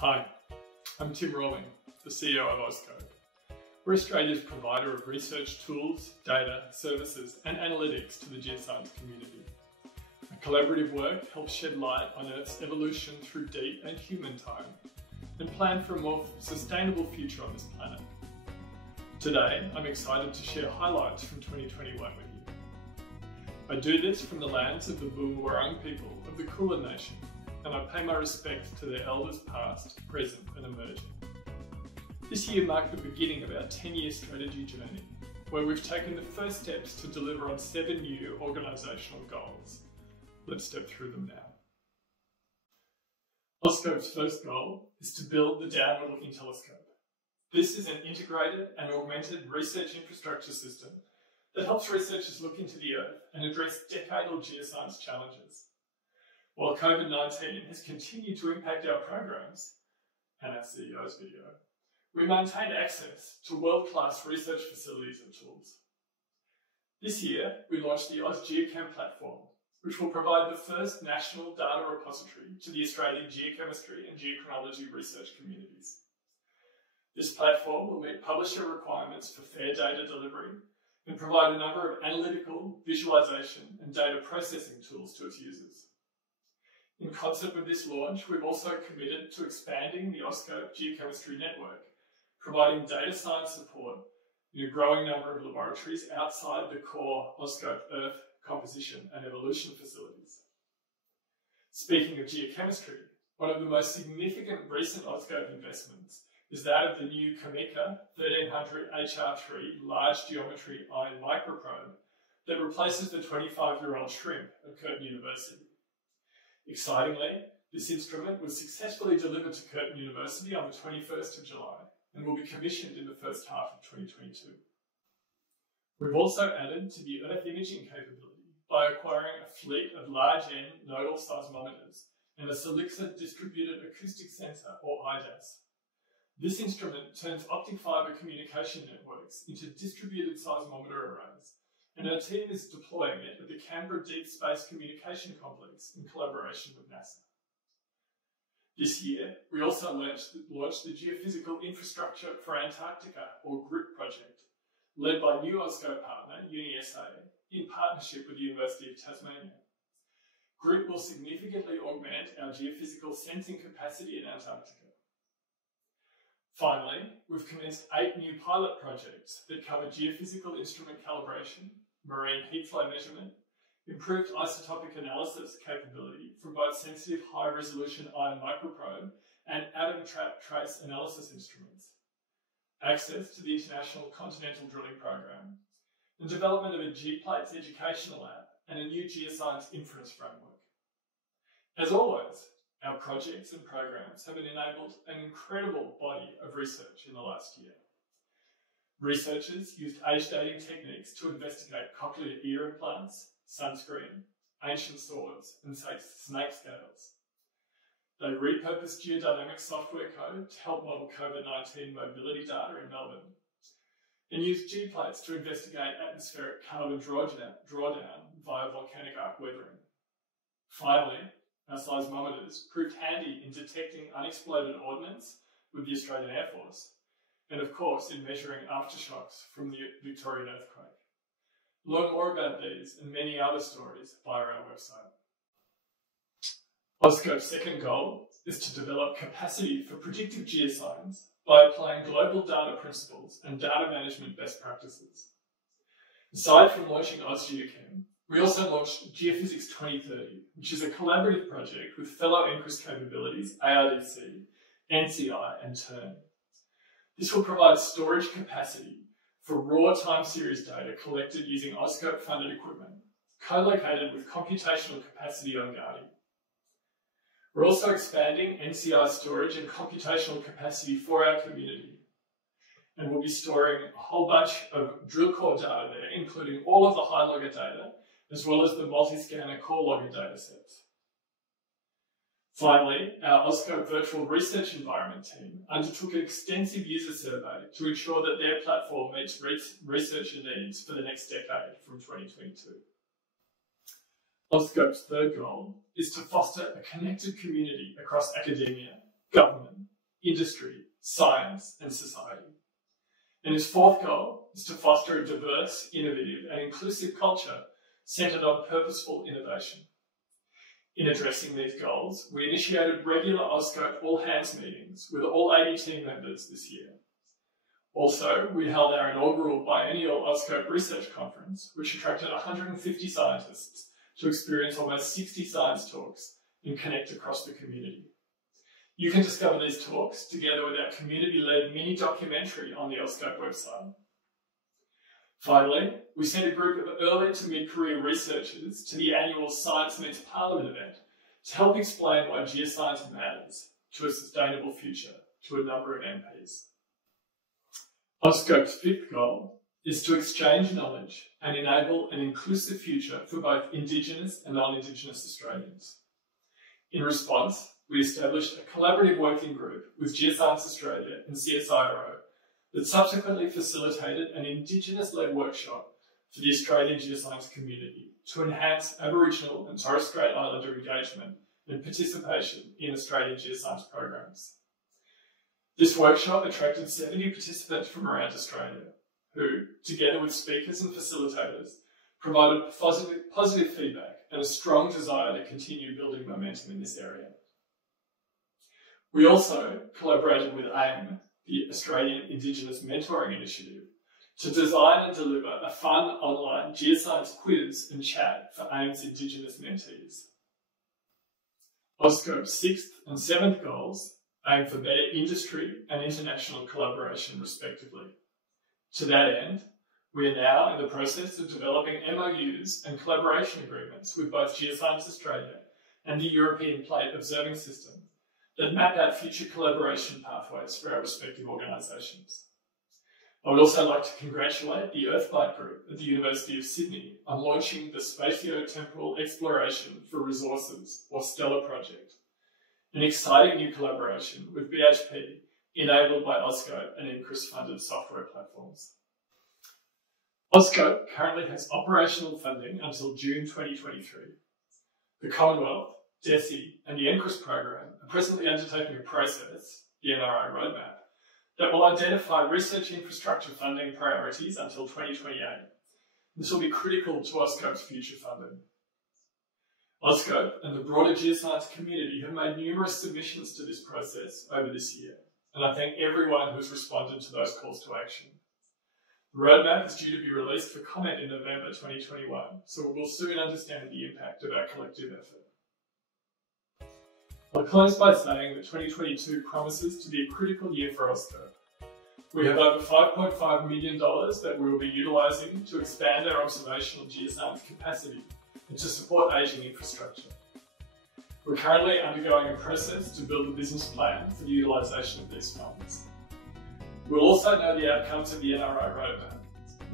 Hi, I'm Tim Rawling, the CEO of AuScope. We're Australia's provider of research tools, data, services and analytics to the geoscience community. Our collaborative work helps shed light on Earth's evolution through deep and human time and plan for a more sustainable future on this planet. Today, I'm excited to share highlights from 2021 with you. I do this from the lands of the Boonwurrung people of the Kulin Nation, and I pay my respects to their elders past, present and emerging. This year marked the beginning of our 10-year strategy journey, where we've taken the first steps to deliver on 7 new organisational goals. Let's step through them now. AuScope's first goal is to build the downward-looking telescope. This is an integrated and augmented research infrastructure system that helps researchers look into the Earth and address decadal geoscience challenges. While COVID-19 has continued to impact our programs and our CEO's video, we maintained access to world-class research facilities and tools. This year, we launched the AusGeochem platform, which will provide the first national data repository to the Australian geochemistry and geochronology research communities. This platform will meet publisher requirements for fair data delivery and provide a number of analytical, visualization and data processing tools to its users. In concert with this launch, we've also committed to expanding the AuScope Geochemistry Network, providing data science support in a growing number of laboratories outside the core AuScope Earth composition and evolution facilities. Speaking of geochemistry, one of the most significant recent AuScope investments is that of the new COMECA 1300 HR3 large geometry ion microprobe that replaces the 25-year-old shrimp at Curtin University. Excitingly, this instrument was successfully delivered to Curtin University on the 21st of July and will be commissioned in the first half of 2022. We've also added to the Earth imaging capability by acquiring a fleet of large-N nodal seismometers and a Silixa distributed acoustic sensor, or IDAS. This instrument turns optic fibre communication networks into distributed seismometer arrays, and our team is deploying it at the Canberra Deep Space Communication Complex in collaboration with NASA. This year, we also launched the Geophysical Infrastructure for Antarctica, or GRIP project, led by new AuScope partner, UniSA, in partnership with the University of Tasmania. GRIP will significantly augment our geophysical sensing capacity in Antarctica. Finally, we've commenced 8 new pilot projects that cover geophysical instrument calibration, marine heat flow measurement, improved isotopic analysis capability from both sensitive high-resolution ion microprobe and atom trap trace analysis instruments, access to the International Continental Drilling Program, and development of a G-Plates educational app and a new geoscience inference framework. As always, our projects and programs have enabled an incredible body of research in the last year. Researchers used age-dating techniques to investigate cochlear ear implants, sunscreen, ancient swords, and snake scales. They repurposed geodynamic software code to help model COVID-19 mobility data in Melbourne, and used G-plates to investigate atmospheric carbon drawdown via volcanic arc weathering. Finally, our seismometers proved handy in detecting unexploded ordnance with the Australian Air Force, and of course in measuring aftershocks from the Victorian earthquake. Learn more about these and many other stories via our website. AuScope's second goal is to develop capacity for predictive geoscience by applying global data principles and data management best practices. Aside from launching AusGeochem, we also launched Geophysics 2030, which is a collaborative project with fellow NCRIS capabilities, ARDC, NCI and TERN. This will provide storage capacity for raw time series data collected using AuScope funded equipment, co-located with computational capacity on Guardian. We're also expanding NCI storage and computational capacity for our community, and we'll be storing a whole bunch of drill core data there, including all of the high logger data, as well as the multi-scanner core logger datasets. Finally, our AuScope virtual research environment team undertook an extensive user survey to ensure that their platform meets researcher needs for the next decade from 2022. AuScope's third goal is to foster a connected community across academia government, industry, science, and society. And his fourth goal is to foster a diverse, innovative, and inclusive culture centred on purposeful innovation. In addressing these goals, we initiated regular AuScope all-hands meetings with all 80 team members this year. Also, we held our inaugural biennial AuScope Research Conference, which attracted 150 scientists to experience almost 60 science talks and connect across the community. You can discover these talks together with our community-led mini-documentary on the AuScope website. Finally, we sent a group of early to mid-career researchers to the annual Science Meets Parliament event to help explain why geoscience matters to a sustainable future to a number of MPs. AuScope's fifth goal is to exchange knowledge and enable an inclusive future for both Indigenous and non-Indigenous Australians. In response, we established a collaborative working group with Geoscience Australia and CSIRO that subsequently facilitated an Indigenous-led workshop for the Australian geoscience community to enhance Aboriginal and Torres Strait Islander engagement and participation in Australian geoscience programs. This workshop attracted 70 participants from around Australia who, together with speakers and facilitators, provided positive feedback and a strong desire to continue building momentum in this area. We also collaborated with AIM, the Australian Indigenous Mentoring Initiative, to design and deliver a fun online geoscience quiz and chat for AIM's Indigenous mentees. AuScope's sixth and seventh goals aim for better industry and international collaboration, respectively. To that end, we are now in the process of developing MOUs and collaboration agreements with both Geoscience Australia and the European Plate Observing System that map out future collaboration pathways for our respective organisations. I would also like to congratulate the Earthlight Group at the University of Sydney on launching the Spatio-Temporal Exploration for Resources, or STELLA project, an exciting new collaboration with BHP enabled by AuScope and NCRIS-funded software platforms. AuScope currently has operational funding until June 2023. The Commonwealth, DESI and the NCRIS program are presently undertaking a process, the NRI roadmap, that will identify research infrastructure funding priorities until 2028. This will be critical to AuScope's future funding. AuScope and the broader geoscience community have made numerous submissions to this process over this year, and I thank everyone who has responded to those calls to action. The roadmap is due to be released for comment in November 2021, so we will soon understand the impact of our collective effort. I'll close by saying that 2022 promises to be a critical year for AuScope. We have over $5.5 million that we will be utilising to expand our observational geoscience capacity and to support ageing infrastructure. We're currently undergoing a process to build a business plan for the utilisation of these funds. We'll also know the outcomes of the NRI roadmap.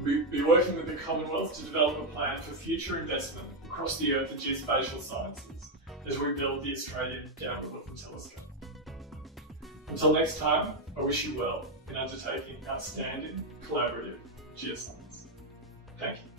We'll be working with the Commonwealth to develop a plan for future investment across the Earth and Geospatial Sciences as we build the Australian Downward-Looking Telescope. Until next time, I wish you well in undertaking outstanding collaborative geoscience. Thank you.